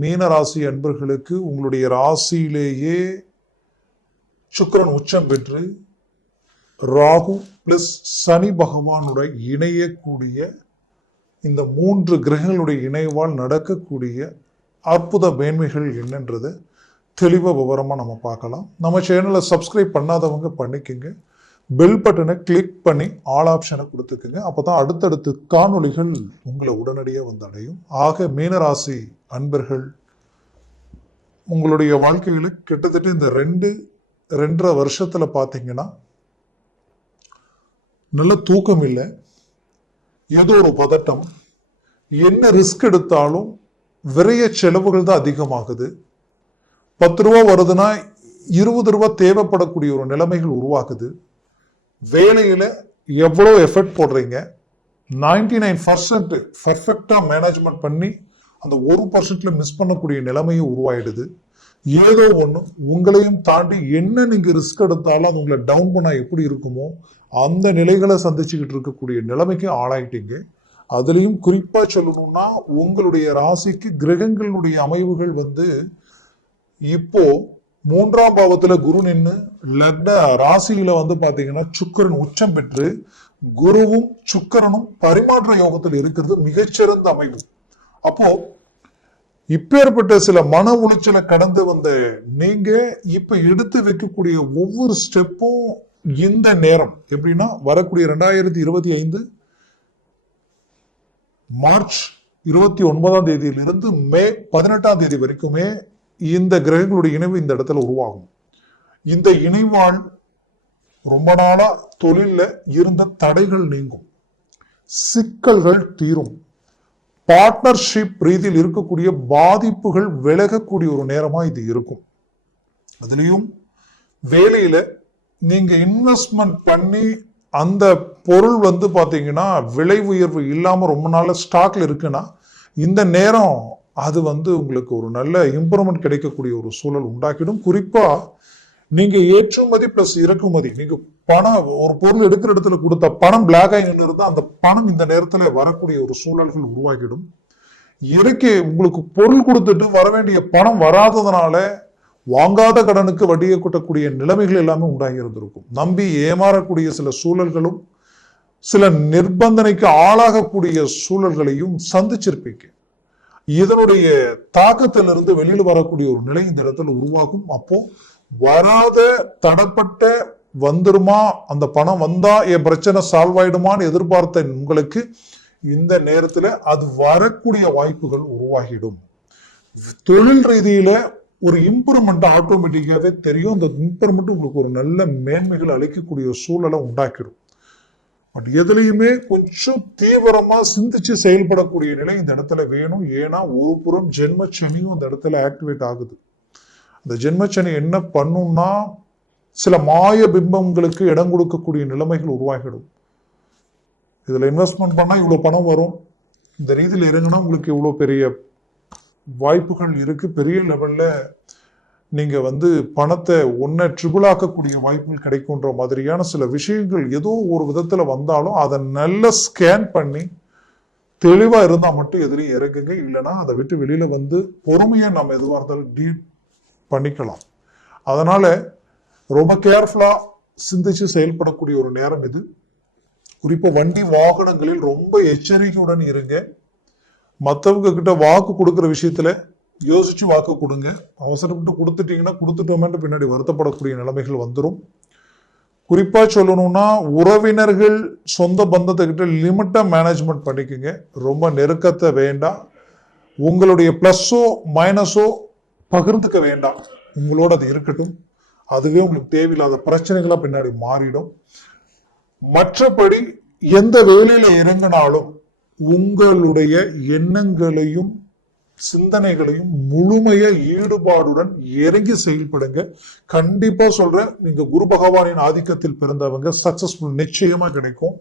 மீன ராசி அன்பர்களுக்கு உங்களுடைய ராசியிலேயே சுக்கிரன் உச்சம் பெற்று ராகு பிளஸ் சனி பகவானுடைய இணையக்கூடிய இந்த மூன்று கிரகங்களுடைய இணைவால் நடக்கக்கூடிய அற்புத மேன்மைகள் என்னன்றது தெளிவாக விவரமாக நம்ம பார்க்கலாம். நம்ம சேனலை சப்ஸ்கிரைப் பண்ணாதவங்க பண்ணிக்கோங்க. பெல் பட்டனை கிளிக் பண்ணி ஆல் ஆப்ஷனை கொடுத்துக்குங்க. அப்போ தான் அடுத்தடுத்து காணொளிகள் உங்களை உடனடியாக வந்து அடையும். ஆக மீனராசி அன்பர்கள் உங்களுடைய வாழ்க்கையில் கிட்டத்தட்ட இந்த ரெண்டு ரெண்டரை வருஷத்தில் பார்த்தீங்கன்னா நல்ல தூக்கம் இல்லை. ஏதோ ஒரு பதட்டம். என்ன ரிஸ்க் எடுத்தாலும் விரைய செலவுகள் தான் அதிகமாகுது. பத்து ரூபா வருதுன்னா இருபது ரூபா தேவைப்படக்கூடிய ஒரு நிலைமைகள் உருவாகுது. வேலையில் எவ்வளோ எஃபர்ட் போடுறீங்க? நைன்டி நைன் பர்சன்ட் பர்ஃபெக்டாக மேனேஜ்மெண்ட் பண்ணி அந்த ஒரு பர்சன்ட்ல மிஸ் பண்ணக்கூடிய நிலைமையும் உருவாயிடுது. ஏதோ ஒன்று உங்களையும் தாண்டி என்ன நீங்கள் ரிஸ்க் எடுத்தாலும் அது உங்களை டவுன் பண்ணால் எப்படி இருக்குமோ அந்த நிலைகளை சந்திச்சுக்கிட்டு இருக்கக்கூடிய நிலைமைக்கு ஆளாயிட்டீங்க. அதுலேயும் குறிப்பாக சொல்லணும்னா உங்களுடைய ராசிக்கு கிரகங்களுடைய அமைவுகள் வந்து இப்போது மூன்றாம் பாவத்துல குரு நின்று லக்ன ராசியில வந்து பாத்தீங்கன்னா சுக்கிரன் உச்சம் பெற்று குருவும் சுக்கரனும் பரிமாற்ற யோகத்தில் இருக்கிறது மிகச்சிறந்த அமைவு அப்போ இப்பேற்பட்ட சில மன உளைச்சலை கடந்து வந்த நீங்க இப்ப எடுத்து வைக்கக்கூடிய ஒவ்வொரு ஸ்டெப்பும் இந்த நேரம். எப்படின்னா வரக்கூடிய ரெண்டாயிரத்தி இருபத்தி ஐந்து மார்ச் இருபத்தி ஒன்பதாம் தேதியிலிருந்து மே பதினெட்டாம் தேதி வரைக்குமே இந்த கிரகங்களுடைய இணைவு இந்த இடத்துல உருவாகும். இந்த இணைவால் ரொம்ப நாளா தொழிலில் இருந்த தடைகள் நீங்கும். சிக்கல்கள் தீரும். பார்ட்னர்ஷிப் ரீதியில் இருக்கக்கூடிய பாதிப்புகள் விலகக்கூடிய ஒரு நேரமா இது இருக்கும். அதுலேயும் வேலையில நீங்க இன்வெஸ்ட்மெண்ட் பண்ணி அந்த பொருள் வந்து பாத்தீங்கன்னா விலை உயர்வு இல்லாம ரொம்ப நாள் ஸ்டாக்ல இருக்குன்னா இந்த நேரம் அது வந்து உங்களுக்கு ஒரு நல்ல இம்ப்ரூவ்மெண்ட் கிடைக்கக்கூடிய ஒரு சூழல் உண்டாக்கிடும். குறிப்பா நீங்க ஏற்றுமதி பிளஸ் இறக்குமதி நீங்க பணம் ஒரு பொருள் எடுக்கிற இடத்துல கொடுத்த பணம் பிளாக் ஆகி இருந்தால் அந்த பணம் இந்த நேரத்துல வரக்கூடிய ஒரு சூழல்கள் உருவாக்கிடும் இறக்கி உங்களுக்கு பொருள் கொடுத்துட்டு வர வேண்டிய பணம் வராததுனால வாங்காத கடனுக்கு வட்டியை கொட்டக்கூடிய நிலைமைகள் எல்லாமே உண்டாகி இருந்திருக்கும். நம்பி ஏமாறக்கூடிய சில சூழல்களும் சில நிர்பந்தனைக்கு ஆளாகக்கூடிய சூழல்களையும் சந்திச்சிருப்பீங்க. இதனுடைய தாக்கத்திலிருந்து வெளியில் வரக்கூடிய ஒரு நிலை இந்த இடத்துல உருவாகும். அப்போ வராத தடப்பட்ட வந்துருமா? அந்த பணம் வந்தா என் பிரச்சனை சால்வ் ஆயிடுமான்னு எதிர்பார்த்த உங்களுக்கு இந்த நேரத்துல அது வரக்கூடிய வாய்ப்புகள் உருவாகிடும். தொழில் ரீதியில ஒரு இம்ப்ரூவ்மெண்ட் ஆட்டோமேட்டிக்காவே தெரியும். அந்த இம்ப்ரூவ்மெண்ட் உங்களுக்கு ஒரு நல்ல மேன்மைகள் அளிக்கக்கூடிய ஒரு சூழலை உண்டாக்கிடும். பட் எதுலையுமே கொஞ்சம் தீவிரமா சிந்திச்சு செயல்படக்கூடிய நிலை இந்த இடத்துல வேணும். ஏன்னா ஒரு புறம் ஜென்மச்சனியும் அந்த இடத்துல ஆக்டிவேட் ஆகுது. அந்த ஜென்மச்சனி என்ன பண்ணும்னா சில மாய பிம்பங்களுக்கு இடம் கொடுக்கக்கூடிய நிலைமைகள் உருவாகிடும். இதுல இன்வெஸ்ட்மெண்ட் பண்ணா இவ்வளவு பணம் வரும். இந்த ரீதியில் இறங்கினா உங்களுக்கு இவ்வளவு பெரிய வாய்ப்புகள் இருக்கு. பெரிய லெவல்ல நீங்கள் வந்து பணத்தை ஒன்றை ட்ரிபிள் ஆக்கக்கூடிய வாய்ப்புகள் கிடைக்குன்ற மாதிரியான சில விஷயங்கள் ஏதோ ஒரு விதத்தில் வந்தாலும் அதை நல்லா ஸ்கேன் பண்ணி தெளிவாக இருந்தால் மட்டும் எதிரையும் இறங்குங்க. இல்லைன்னா அதை விட்டு வெளியில் வந்து பொறுமையாக நம்ம எதுவாக இருந்தாலும் டீட் பண்ணிக்கலாம். அதனால் ரொம்ப கேர்ஃபுல்லாக சிந்திச்சு செயல்படக்கூடிய ஒரு நேரம் இது. குறிப்பாக வண்டி வாகனங்களில் ரொம்ப எச்சரிக்கையுடன் இருங்க. மற்றவங்க கிட்ட வாக்கு கொடுக்குற விஷயத்தில் யோசிச்சு வாக்கு கொடுங்க. அவசரப்பட்டு கொடுத்துட்டீங்கன்னா கொடுத்துட்டோமேட்டு பின்னாடி வருத்தப்படக்கூடிய நிலைமைகள் வந்துடும் குறிப்பாக சொல்லணும்னா உறவினர்கள் சொந்த பந்தத்தை லிமிட்டாக மேனேஜ்மெண்ட் பண்ணிக்கோங்க. ரொம்ப நெருக்கத்தை வேண்டாம். உங்களுடைய ப்ளஸ்ஸோ மைனஸோ பகிர்ந்துக்க வேண்டாம். உங்களோட அது இருக்கட்டும். அதுவே உங்களுக்கு தேவையில்லாத பிரச்சனைகளாக பின்னாடி மாறிடும். மற்றபடி எந்த வேலையில் இறங்கினாலும் உங்களுடைய எண்ணங்களையும் சிந்தனைகளையும் முழுமைய ஈடுபாடுடன் இறங்கி செயல்படுங்க. கண்டிப்பா சொல்றேன் நீங்க குரு பகவானின் ஆதிக்கத்தில் பிறந்தவங்க சக்சஸ்ஃபுல் நிச்சயமா கிடைக்கும்.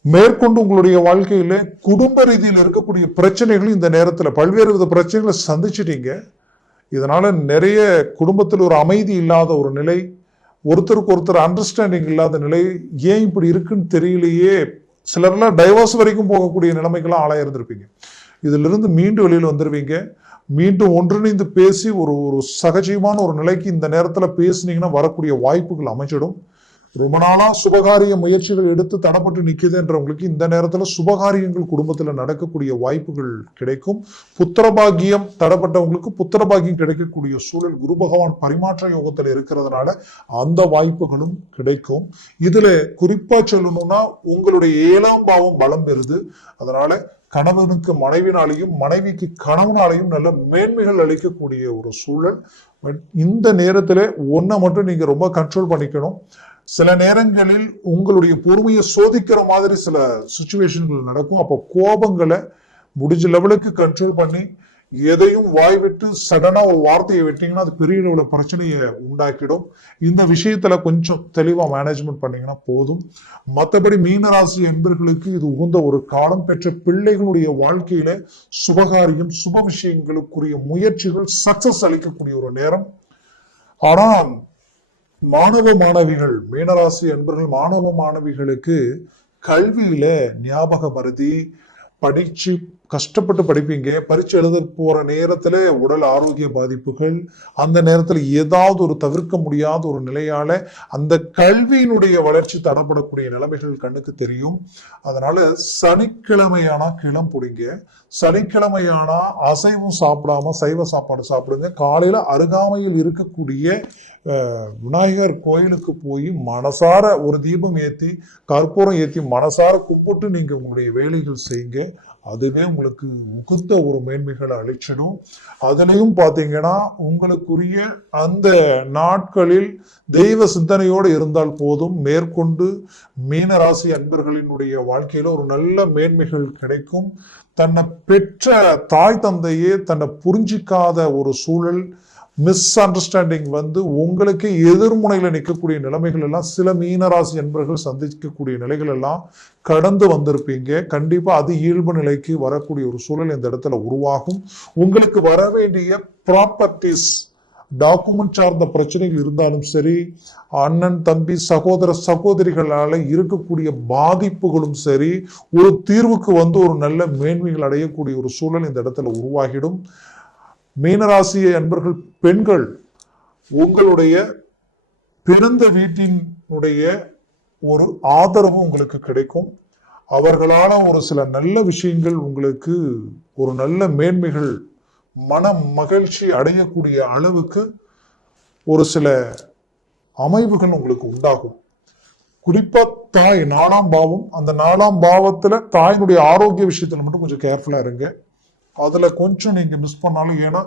மேற்கொண்டு உங்களுடைய வாழ்க்கையில குடும்ப ரீதியில் இருக்கக்கூடிய பிரச்சனைகளும் இந்த நேரத்துல பல்வேறு வித பிரச்சனைகளை சந்திச்சிட்டீங்க. இதனால நிறைய குடும்பத்தில் ஒரு அமைதி இல்லாத ஒரு நிலை ஒருத்தருக்கு ஒருத்தர் அண்டர்ஸ்டாண்டிங் இல்லாத நிலை ஏன் இப்படி இருக்குன்னு தெரியலையே. சிலர்லாம் டைவர்ஸ் வரைக்கும் போகக்கூடிய நிலைமைக்கெல்லாம் ஆளாயிருந்திருப்பீங்க. இதிலிருந்து மீண்டு வெளியில் வந்துடுவீங்க மீண்டும் ஒன்றிணைந்து பேசி ஒரு ஒரு சகஜமான ஒரு நிலைக்கு இந்த நேரத்தில் பேசுனீங்கன்னா வரக்கூடிய வாய்ப்புகள் அமைஞ்சிடும். ரொம்ப நாளாக சுபகாரிய முயற்சிகள் எடுத்து தடப்பட்டு நிக்குதுன்றவங்களுக்கு இந்த நேரத்தில் சுபகாரியங்கள் குடும்பத்தில் நடக்கக்கூடிய வாய்ப்புகள் கிடைக்கும். புத்திரபாகியம் தடப்பட்டவங்களுக்கு புத்திரபாகியம் கிடைக்கக்கூடிய சூழல் குரு பகவான் பரிமாற்ற யோகத்தில் இருக்கிறதுனால அந்த வாய்ப்புகளும் கிடைக்கும். இதில் குறிப்பாக சொல்லணும்னா உங்களுடைய ஏழாம் பாவம் பலம் பெறுது. அதனால் கணவனுக்கு மனைவினாலையும் மனைவிக்கு கணவனாலையும் நல்ல மேன்மைகள் அளிக்கக்கூடிய ஒரு சூழல். பட் இந்த நேரத்தில் ஒன்றை மட்டும் நீங்கள் ரொம்ப கண்ட்ரோல் பண்ணிக்கணும். சில நேரங்களில் உங்களுடைய பொறுமையை சோதிக்கிற மாதிரி சில சுச்சுவேஷன்கள் நடக்கும். அப்போ கோபங்களை முடிஞ்ச லெவலுக்கு கண்ட்ரோல் பண்ணி எதையும் வாய் விட்டு சடனா ஒரு வார்த்தையை விட்டீங்கன்னா அது பெரிய அளவுல பிரச்சனையை உண்டாக்கிடும். இந்த விஷயத்துல கொஞ்சம் தெளிவா மேனேஜ்மெண்ட் பண்ணீங்கன்னா போதும். மற்றபடி மீனராசி என்பர்களுக்கு இது உகந்த ஒரு காலம். பெற்ற பிள்ளைகளுடைய வாழ்க்கையில சுபகாரியம் சுப விஷயங்களுக்குரிய முயற்சிகள் சக்சஸ் அளிக்கக்கூடிய ஒரு நேரம். ஆனால் மாணவ மாணவிகள் மீனராசி என்பர்கள் மாணவ மாணவிகளுக்கு கல்வியில ஞாபக மருதி படித்து கஷ்டப்பட்டு படிப்பீங்க. பரீட்சை எழுத போகிற நேரத்தில் உடல் ஆரோக்கிய பாதிப்புகள் அந்த நேரத்தில் ஏதாவது ஒரு தவிர்க்க முடியாத ஒரு நிலையால் அந்த கல்வியினுடைய வளர்ச்சி தடப்படக்கூடிய நிலைமைகள் கண்ணுக்கு தெரியும். அதனால் சனிக்கிழமையானா கிளம் பிடிங்க. சனிக்கிழமையானா அசைவம் சாப்பிடாம சைவ சாப்பாடு சாப்பிடுங்க. காலையில் அருகாமையில் இருக்கக்கூடிய விநாயகர் கோயிலுக்கு போய் மனசார ஒரு தீபம் ஏற்றி கற்பூரம் ஏற்றி மனசார கும்பிட்டு நீங்கள் உங்களுடைய வேலைகள் செய்யுங்க. அதுவே உங்களுக்கு முகுந்த ஒரு மேன்மைகளை அளிச்சிடும். அதுலேயும் பார்த்தீங்கன்னா உங்களுக்குரிய அந்த நாட்களில் தெய்வ சிந்தனையோடு இருந்தால் போதும். மேற்கொண்டு மீனராசி அன்பர்களினுடைய வாழ்க்கையில் ஒரு நல்ல மேன்மைகள் கிடைக்கும். தன்னை பெற்ற தாய் தந்தையே தன்னை புரிஞ்சிக்காத ஒரு சூழல் மிஸ் அண்டர்ஸ்டாண்டிங் வந்து உங்களுக்கு எதிர்முனையில் நிற்கக்கூடிய நிலைமைகள் எல்லாம் சில மீனராசி என்பர்கள் சந்திக்கக்கூடிய நிலைகள் எல்லாம் கடந்து வந்திருப்பீங்க. கண்டிப்பாக அது இயல்பு நிலைக்கு வரக்கூடிய ஒரு சூழல் இந்த இடத்துல உருவாகும். உங்களுக்கு வர வேண்டிய ப்ராப்பர்ட்டிஸ் டாக்குமெண்ட் சார்ந்த பிரச்சனைகள் இருந்தாலும் சரி அண்ணன் தம்பி சகோதர சகோதரிகளால் இருக்கக்கூடிய பாதிப்புகளும் சரி ஒரு தீர்வுக்கு வந்து ஒரு நல்ல மேன்மைகள் அடையக்கூடிய ஒரு சூழல் இந்த இடத்துல உருவாகிடும். மீனராசி அன்பர்கள் பெண்கள் உங்களுடைய பிறந்த வீட்டினுடைய ஒரு ஆதரவு உங்களுக்கு கிடைக்கும். அவர்களான ஒரு சில நல்ல விஷயங்கள் உங்களுக்கு ஒரு நல்ல மேன்மைகள் மன மகிழ்ச்சி அடையக்கூடிய அளவுக்கு ஒரு சில அமைவுகள் உங்களுக்கு உண்டாகும். குறிப்பா தாய் நாலாம் பாவம் அந்த நாலாம் பாவத்துல தாயினுடைய ஆரோக்கிய விஷயத்துல மட்டும் கொஞ்சம் கேர்ஃபுல்லா இருங்க. அதில் கொஞ்சம் நீங்கள் மிஸ் பண்ணாலும் ஏன்னா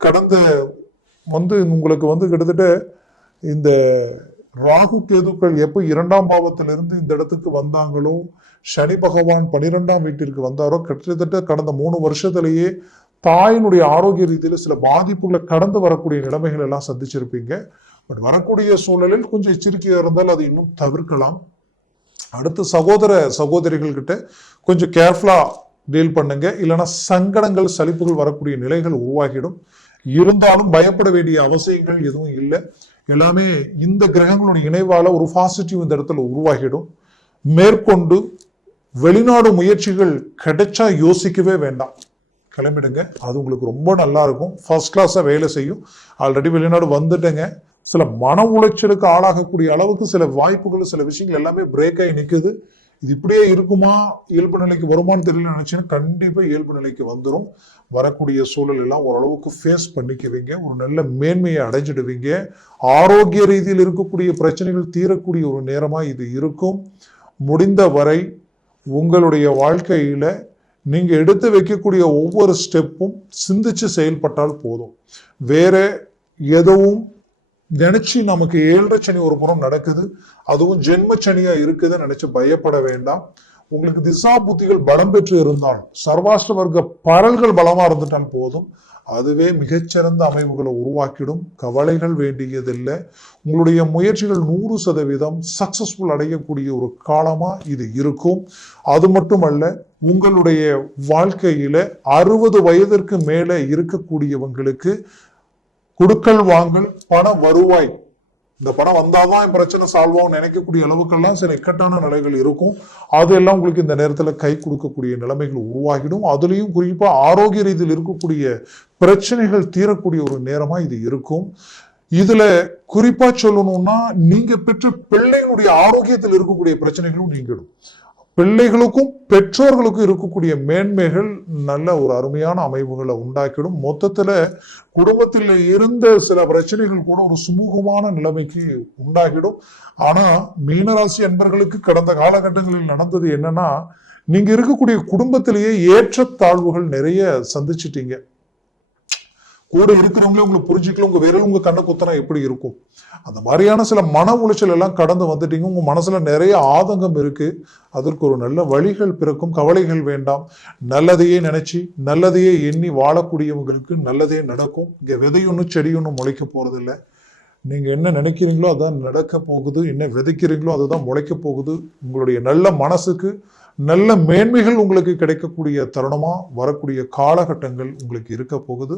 கடந்த வந்து உங்களுக்கு வந்து கிட்டத்தட்ட இந்த ராகு கேதுக்கள் எப்போ இரண்டாம் பாவத்திலிருந்து இந்த இடத்துக்கு வந்தாங்களோ சனி பகவான் பனிரெண்டாம் வீட்டிற்கு வந்தாரோ கிட்டத்தட்ட கடந்த மூணு வருஷத்திலேயே தாயினுடைய ஆரோக்கிய ரீதியில் சில பாதிப்புகளை கடந்து வரக்கூடிய நிலைமைகள் எல்லாம் சந்திச்சிருப்பீங்க. பட் வரக்கூடிய சூழலில் கொஞ்சம் எச்சரிக்கையாக இருந்தால் அது இன்னும் தவிர்க்கலாம். அடுத்து சகோதர சகோதரிகள்கிட்ட கொஞ்சம் கேர்ஃபுல்லாக டீல் பண்ணுங்க. இல்லைன்னா சங்கடங்கள் சலிப்புகள் வரக்கூடிய நிலைகள் உருவாகிடும். இருந்தாலும் பயப்பட வேண்டிய அவசியங்கள் எதுவும் இல்லை. எல்லாமே இந்த கிரகங்களுடைய இணைவால ஒரு பாசிட்டிவ் இந்த இடத்துல உருவாகிடும். மேற்கொண்டு வெளிநாடு முயற்சிகள் கிடைச்சா யோசிக்கவே வேண்டாம். கிளம்பிடுங்க. அது உங்களுக்கு ரொம்ப நல்லா இருக்கும். ஃபர்ஸ்ட் கிளாஸாக வேலை செய்யும். ஆல்ரெடி வெளிநாடு வந்துட்டேங்க. சில மன உளைச்சலுக்கு ஆளாகக்கூடிய அளவுக்கு சில வாய்ப்புகள் சில விஷயங்கள் எல்லாமே பிரேக் ஆகி நிற்குது இது இப்படியே இருக்குமா? இயல்பு நிலைக்கு வருமானு தெரியல நினைச்சீங்கன்னா கண்டிப்பாக இயல்பு நிலைக்கு வந்துடும் வரக்கூடிய சூழல் எல்லாம் ஓரளவுக்கு ஃபேஸ் பண்ணிக்குவீங்க. ஒரு நல்ல மேன்மையை அடைஞ்சிடுவீங்க. ஆரோக்கிய ரீதியில் இருக்கக்கூடிய பிரச்சனைகள் தீரக்கூடிய ஒரு நேரமாக இது இருக்கும். முடிந்த வரை உங்களுடைய வாழ்க்கையில் நீங்கள் எடுத்து வைக்கக்கூடிய ஒவ்வொரு ஸ்டெப்பும் சிந்திச்சு செயல்பட்டால் போதும். வேற எதுவும் நினைச்சு நமக்கு ஏழரை சனி ஒரு புறம் நடக்குது. அதுவும் ஜென்ம சனியா இருக்குதுன்னு நினைச்சு பயப்பட வேண்டாம். உங்களுக்கு திசா புத்திகள் பலம் பெற்று இருந்தால் சர்வாஷ்ட வர்க்க பரல்கள் பலமா இருந்துட்டால் போதும். அதுவே மிகச்சிறந்த அமைவுகளை உருவாக்கிடும். கவலைகள் வேண்டியதில்லை. உங்களுடைய முயற்சிகள் நூறு சதவீதம் சக்சஸ்ஃபுல் அடையக்கூடிய ஒரு காலமா இது இருக்கும். அது மட்டுமல்ல உங்களுடைய வாழ்க்கையில அறுபது வயதிற்கு மேலே இருக்கக்கூடியவங்களுக்கு குடுக்கல் வாங்கல் பண வருவாய். இந்த பணம் வந்தாதான் என் பிரச்சனை சால்வ் ஆகும் நினைக்கக்கூடிய அளவுக்கெல்லாம் சில இக்கட்டான நிலைகள் இருக்கும். அதெல்லாம் உங்களுக்கு இந்த நேரத்தில் கை கொடுக்கக்கூடிய நிலைமைகள் உருவாகிடும். அதுலேயும் குறிப்பாக ஆரோக்கிய ரீதியில் இருக்கக்கூடிய பிரச்சனைகள் தீரக்கூடிய ஒரு நேரமாக இது இருக்கும். இதுல குறிப்பா சொல்லணும்னா நீங்க பெற்ற பிள்ளையினுடைய ஆரோக்கியத்தில் இருக்கக்கூடிய பிரச்சனைகளும் நீங்கிடும். பிள்ளைகளுக்கும் பெற்றோர்களுக்கும் இருக்கக்கூடிய மேன்மைகள் நல்ல ஒரு அருமையான அமைப்புகளை உண்டாக்கிடும். மொத்தத்தில் குடும்பத்தில் இருந்த சில பிரச்சனைகள் கூட ஒரு சுமூகமான நிலைமைக்கு உண்டாகிடும். ஆனால் மீனராசி அன்பர்களுக்கு கடந்த காலகட்டங்களில் நடந்தது என்னன்னா நீங்கள் இருக்கக்கூடிய குடும்பத்திலேயே ஏற்றத்தாழ்வுகள் நிறைய சந்திச்சிட்டீங்க. கூட இருக்கிறவங்களே உங்களுக்கு புரிஞ்சுக்கல உங்க விரல் உங்க கண்ணை குத்தனா எப்படி இருக்கும்? அந்த மாதிரியான சில மன உளைச்சல் எல்லாம் கடந்து வந்துட்டீங்க. உங்க மனசுல நிறைய ஆதங்கம் இருக்கு. அதற்கு ஒரு நல்ல வழிகள் பிறக்கும். கவலைகள் வேண்டாம். நல்லதையே நினைச்சு நல்லதையே எண்ணி வாழக்கூடியவங்களுக்கு நல்லதே நடக்கும். இங்க விதையொன்னும் செடியொன்னும் முளைக்க போறது நீங்கள் என்ன நினைக்கிறீங்களோ அதான் நடக்க போகுது. என்ன விதைக்கிறீங்களோ அதுதான் முளைக்க போகுது. உங்களுடைய நல்ல மனசுக்கு நல்ல மேன்மைகள் உங்களுக்கு கிடைக்கக்கூடிய தருணமாக வரக்கூடிய காலகட்டங்கள் உங்களுக்கு இருக்க போகுது.